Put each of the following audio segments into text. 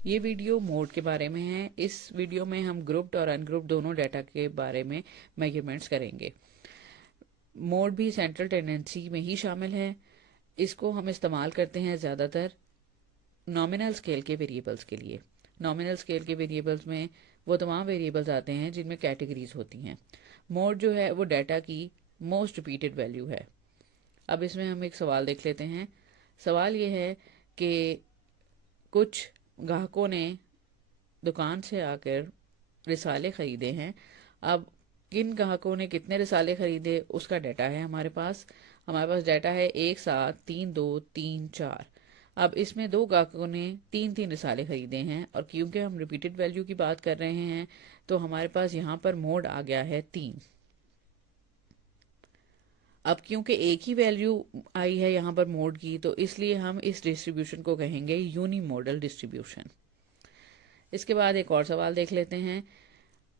ये video mode के बारे में है। इस वीडियो में हम ग्रुप्ड और अनग्रुप्ड दोनों डाटा के बारे में मेजरमेंट्स करेंगे। मोड भी सेंट्रल टेंडेंसी में ही शामिल है। इसको हम इस्तेमाल करते हैं ज़्यादातर नॉमिनल स्केल के वेरिएबल्स के लिए। नॉमिनल स्केल के वेरिएबल्स में वो तमाम वेरिएबल्स आते हैं जिनमें कैटेगरीज होती हैं। मोड जो है वो डाटा की मोस्ट रिपीटेड वैल्यू है। अब इसमें हम एक सवाल देख लेते हैं। सवाल ये है कि कुछ ग्राहकों ने दुकान से आकर रिसाले ख़रीदे हैं। अब किन ग्राहकों ने कितने रिसाले ख़रीदे उसका डाटा है हमारे पास डाटा है 1, 7, 3, 2, 3, 4। अब इसमें दो ग्राहकों ने तीन तीन रिसाले ख़रीदे हैं और क्योंकि हम रिपीटेड वैल्यू की बात कर रहे हैं तो हमारे पास यहाँ पर मोड आ गया है 3। अब क्योंकि एक ही वैल्यू आई है यहाँ पर मोड की तो इसलिए हम इस डिस्ट्रीब्यूशन को कहेंगे यूनी मॉडल डिस्ट्रीब्यूशन। इसके बाद एक और सवाल देख लेते हैं।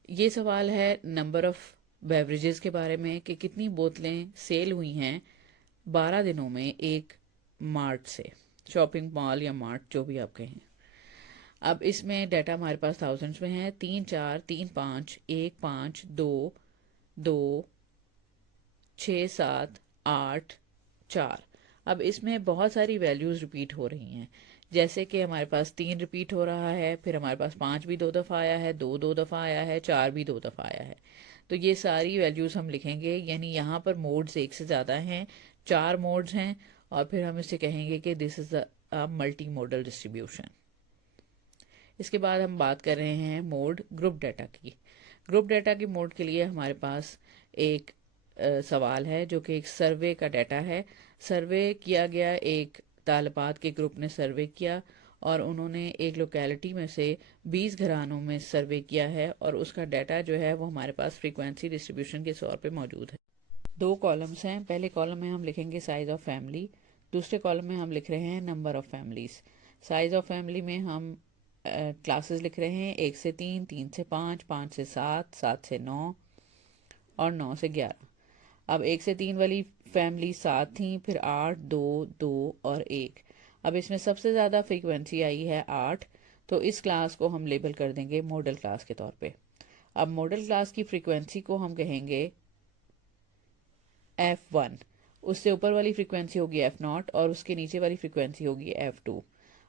ये सवाल है नंबर ऑफ बेवरेजेस के बारे में कि कितनी बोतलें सेल हुई हैं 12 दिनों में एक मार्ट से, शॉपिंग मॉल या मार्ट जो भी आप कहें। अब इसमें डाटा हमारे पास थाउजेंड्स में है। 3, 4, 3, 5, 1, 5, 2, 6, 7, 8, 4। अब इसमें बहुत सारी वैल्यूज़ रिपीट हो रही हैं। जैसे कि हमारे पास 3 रिपीट हो रहा है, फिर हमारे पास 5 भी 2 दफ़ा आया है, 2 2 दफ़ा आया है, 4 भी 2 दफ़ा आया है। तो ये सारी वैल्यूज़ हम लिखेंगे, यानी यहाँ पर मोड्स एक से ज़्यादा हैं, 4 मोड्स हैं और फिर हम इसे कहेंगे कि this is a multi modal distribution. इसके बाद हम बात कर रहे हैं मोड ग्रुप डाटा की। ग्रुप डाटा की मोड के लिए हमारे पास एक सवाल है जो कि एक सर्वे का डाटा है। सर्वे किया गया, एक तालबात के ग्रुप ने सर्वे किया और उन्होंने एक लोकेलिटी में से 20 घरानों में सर्वे किया है और उसका डाटा जो है वो हमारे पास फ्रीक्वेंसी डिस्ट्रीब्यूशन के तौर पे मौजूद है। दो कॉलम्स हैं। पहले कॉलम में हम लिखेंगे साइज ऑफ फैमिली, दूसरे कॉलम में हम लिख रहे हैं number of families. Size of family में हम क्लासेस लिख रहे हैं 1 से 3, 3 से 5, 5 से 7, 7 से 9 और 9 से 11। अब 1 से 3 वाली फैमिली 7 थी, फिर 8, 2, 2 और 1। अब इसमें सबसे ज़्यादा फ्रीक्वेंसी आई है 8, तो इस क्लास को हम लेबल कर देंगे मॉडल क्लास के तौर पे। अब मॉडल क्लास की फ्रीक्वेंसी को हम कहेंगे F1। उससे ऊपर वाली फ्रीक्वेंसी होगी F0 और उसके नीचे वाली फ्रीक्वेंसी होगी F2।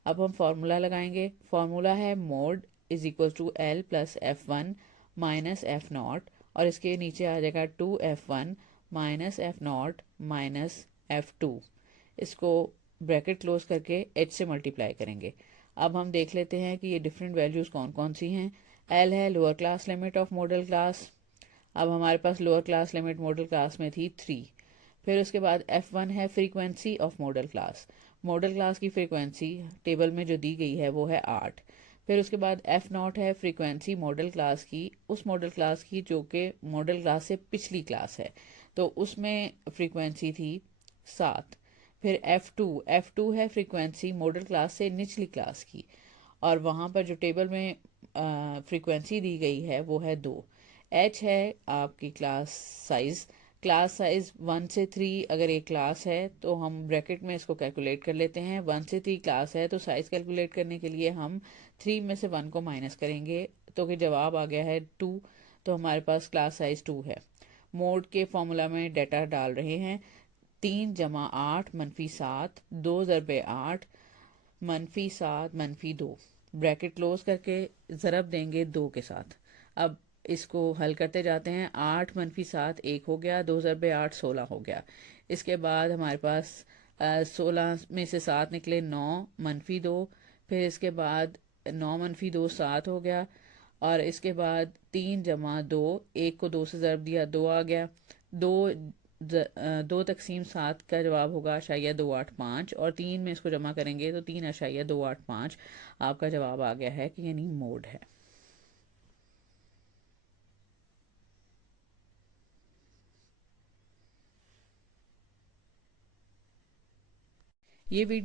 अब हम फार्मूला लगाएंगे। फार्मूला है mode is equal to L plus F1 minus F0 और इसके नीचे आ जाएगा 2F1 minus F0 minus F2। इसको ब्रैकेट क्लोज करके H से मल्टीप्लाई करेंगे। अब हम देख लेते हैं कि ये डिफरेंट वैल्यूज़ कौन कौन सी हैं। L है lower class limit of modal class. अब हमारे पास lower class limit modal class में थी 3। फिर उसके बाद F1 है frequency of modal class. Modal class की फ्रीक्वेंसी टेबल में जो दी गई है वो है 8। फिर उसके बाद F0 है फ्रीक्वेंसी मॉडल क्लास की, उस मॉडल क्लास की जो कि मॉडल क्लास से पिछली क्लास है, तो उसमें फ्रीक्वेंसी थी 7। फिर F2 है फ्रीक्वेंसी मॉडल क्लास से निचली क्लास की और वहाँ पर जो टेबल में फ्रीक्वेंसी दी गई है वो है 2। H है आपकी क्लास साइज 1 से 3। अगर एक क्लास है तो हम ब्रैकेट में इसको कैलकुलेट कर लेते हैं। 1 से 3 क्लास है तो साइज कैलकुलेट करने के लिए हम 3 में से 1 को माइनस करेंगे तो कि जवाब आ गया है 2। तो हमारे पास क्लास साइज 2 है। मोड के फॉर्मूला में डाटा डाल रहे हैं 3 जमा 8 - 7, 2 × 8 -7 - 2। ब्रैकेट क्लोज करके ज़रब देंगे 2 के साथ। अब इसको हल करते जाते हैं। 8 - 7 1 हो गया, 2 × 8 16 हो गया। इसके बाद हमारे पास 16 में से 7 निकले, 9 - 2। फिर इसके बाद 9 - 2 7 हो गया और इसके बाद 3 जमा 2, 1 को 2 से ज़रब दिया 2 आ गया। 2 2 × 7 का जवाब होगा 285 और 3 में इसको जमा करेंगे तो 3.285 आपका जवाब आ गया है कि यानी मोड है। ये वीडियो